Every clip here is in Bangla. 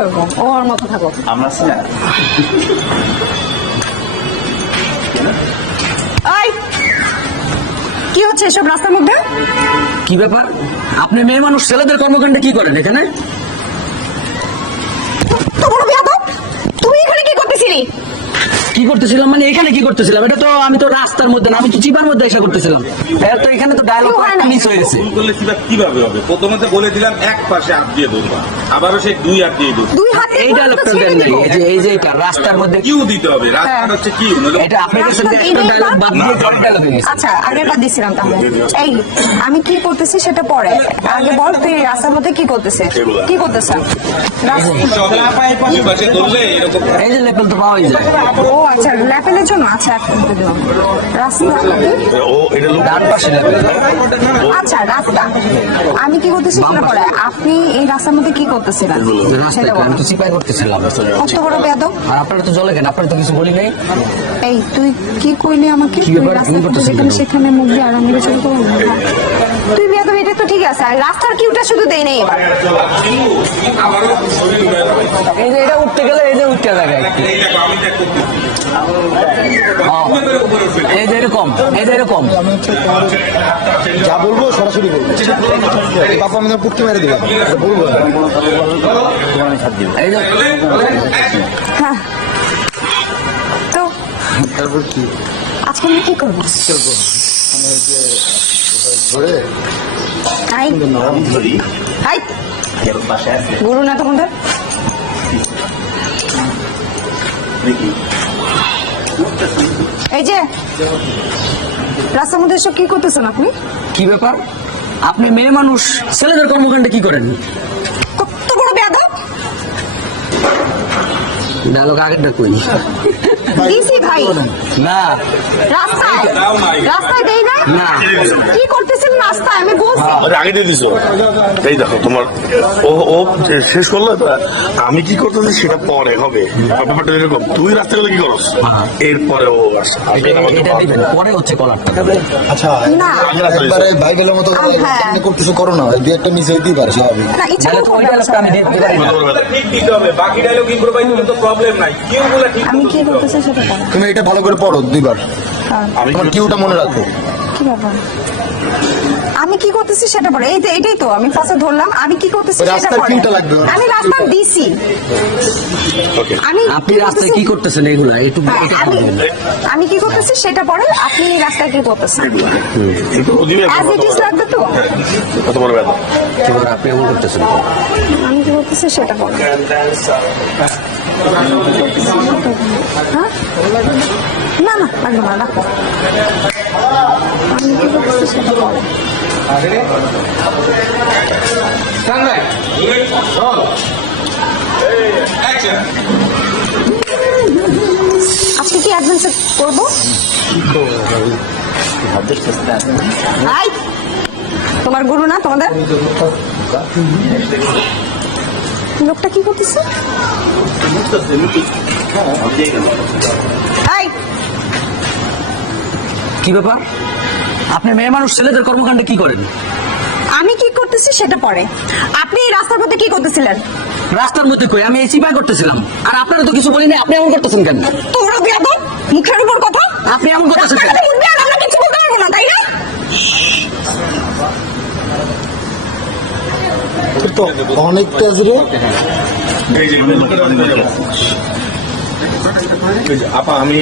এরকম ওর মতো থাকো আমরা আছি না এই কি হচ্ছে এসব রাস্তার মধ্যে? কি ব্যাপার? আপনি মেয়ে মানুষ, ছেলেদের কর্মকাণ্ডে কি করেন এখানে? তো বড় বেয়াদব, তুমি এখানে কি করতেছিলি? কি করতেছিলাম মানে এখানে কি করতেছিলাম? এটা তো আমি তো রাস্তার মধ্যে না, আমি তো চিপার মধ্যে এসে করতেছিলাম। তো এখানে তো ডায়লগ মিস হয়ে গেছে। করলে কিভাবে হবে? প্রথমে তো বলে দিলাম এক পাশে হাত দিয়ে ধরবা, আবারও সেই দুই হাত দিয়ে ধরবা। দুই হাতে এই ডায়লগটা দেন নাই, এই যে এটা রাস্তার মধ্যে কিউ দিতে হবে, রাস্তা হচ্ছে কিউ। এটা আপনার কাছে একটা ডায়লগ বাদ দিয়ে ডায়লগ হয়ে গেছে। আচ্ছা আগের বার দিছিলাম তাহলে। এই আমি কি করতেছি সেটা পরে, আগে বল তুই রাস্তার মধ্যে কি করতেছিস? কি করতেছ? দুই পাশে ধরলে এরকম এই যে লেভেল তো পাওয়াই যায়। ও আচ্ছা ল্যাপেলের জন্য। আচ্ছা এখন দিলাম রাস্তা। ডান পাশে লেভেল। আচ্ছা রাস্তা আমি কি করতেছি সেটা পরে, আপনি এই রাস্তার মধ্যে কি করতেছিলেন রাস্তায় সেটা আমি বল। তো চিপাই করতেছিলাম। কত বড় বেয়াদব। আর আপনারা তো জলে কেন? আপনারা তো কিছু বলি নাই। এই তুই কি কইলি আমাকে? কি তুই ব্যাপার? রাস্তার কি মধ্যে করতেছিস যেখানে কেন? সেখানে মুখ দিয়ে আরাম করে চলতে হবে না। তুই বেয়াদব, এটা তো ঠিক আছে। আর রাস্তার কিউটা শুধু দেই নাই এবার। আবারও শরীর উড়ে যাবে। এই যে এটা উঠতে গেলে এই যে উঠতে জায়গায় এই দেখো আমি দেখ করতেছি। এই যে এরকম, এই যে এরকম। যা বলবো সরাসরি বলবো। বাবা আমি পুটকে মেরে দিলাম বলবো। এই যে হ্যাঁ তো তারপর কি আজকে আমি কি করবো? ধরে হাই ধরি হাই এর পাশে আছে গুরু না তোমাদের? দেখি এই যে রাস্তার মধ্যে এসব কি করতেছেন আপনি? কি ব্যাপার? আপনি মেয়ে মানুষ, ছেলেদের কর্মকাণ্ডে কি করেন? কত বড় বেয়াদব। ডায়লগ আগেরটা কই? দিছি ভাই না রাস্তায়, রাস্তায় দেই না। না। কি করতেছেন রাস্তায়? আমি বলছি আরে আগে দিয়ে দিছো। এই দেখো তোমার ও ও শেষ করলো তো, আমি কি করতেছি সেটা পরে হবে। ব্যাপারটা এরকম, তুই রাস্তা গেলে কি করস, এরপরে ও আসে আমাকে এটা দিবেন পরে হচ্ছে কলারটা। আচ্ছা না। একবারে ভাই বেলার মতো হ্যাঁ। করতেছো করো না, দুই একটা মিস হইতেই পারে স্বাভাবিক। না ইচ্ছা তাহলে তো ওই ডায়লগটা আমি দিয়ে দিতে পারি না। ঠিক দিতে হবে, বাকি ডায়লগ ইম্প্রোভাইজ করলে তো প্রবলেম নাই। কিউ গুলা ঠিক আমি কি করতেছি সেটা বলো। তুমি এটা ভালো করে পড়ো দুইবার, হ্যাঁ, তোমার কিউটা মনে রাখো। কি ব্যাপার? আমি কি করতেছি সেটা পরে। এই তো এটাই তো আমি ফার্স্টে ধরলাম। আমি কি করতেছি সেটা রাস্তার পরে। কিউটা লাগবে। আমি রাস্তা দিছি। ওকে আমি আপনি রাস্তায় কি করতেছেন এগুলা একটু হ্যাঁ, আমি কি করতেছি সেটা পরে, আপনি রাস্তায় কি করতেছেন? একটু দিবে অ্যাজ ইট ইজ লাগবে তো। কত বড় ব্যাপার। এবার আপনি এমন করতেছেন। আমি কি করতেছি সেটা পরে। হ্যাঁ না না লাগবে না, রাখো। আমি কি করতেছি সেটা পরে। আজকে কি অ্যাডভেঞ্চার করবো? হাই তোমার গুরু না তোমাদের? লোকটা কি করতেছে? হাই কি ব্যাপার? আপনি মেয়ে মানুষ, ছেলেদের কর্মকাণ্ডে কি করেন? আমি কি করতেছি সেটা পরে, আপনি এই রাস্তার মধ্যে কি করতেছিলেন? রাস্তার মধ্যে কই? আমি এই চিপাই করতেছিলাম। আর আপনারা তো কিছু বলিনি, আপনি এমন করতেছেন কেন? তোমরা বেয়াদব, মুখের উপর কথা। আপনি এমন করতেছেন কেন? রাস্তাঘাটে উঠবে আর আমরা কিছু বলতে পারবো না, তাই না? তো অনেকটা জুড়ে আপা আমি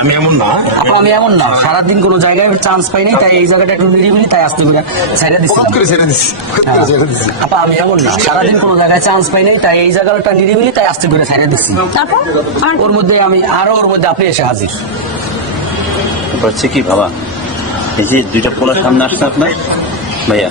আমি এমন না। আপা আমি এমন না, সারাদিন কোনো জায়গায় চান্স পাই নাই, তাই এই জায়গাটা একটু নিরিবিলি, তাই আসতে করে সাইডে দিচ্ছি। আপা আমি এমন না, সারাদিন কোনো জায়গায় চান্স পাই নাই, তাই এই জায়গাটা নিরিবিলি, তাই আসতে করে সাইডে দিচ্ছি। তারপর ওর মধ্যে আমি আরো, ওর মধ্যে আপনি এসে হাজির। হচ্ছে কি বাবা, এই যে দুইটা পোলার সামনে আসছে আপনার ভাইয়া,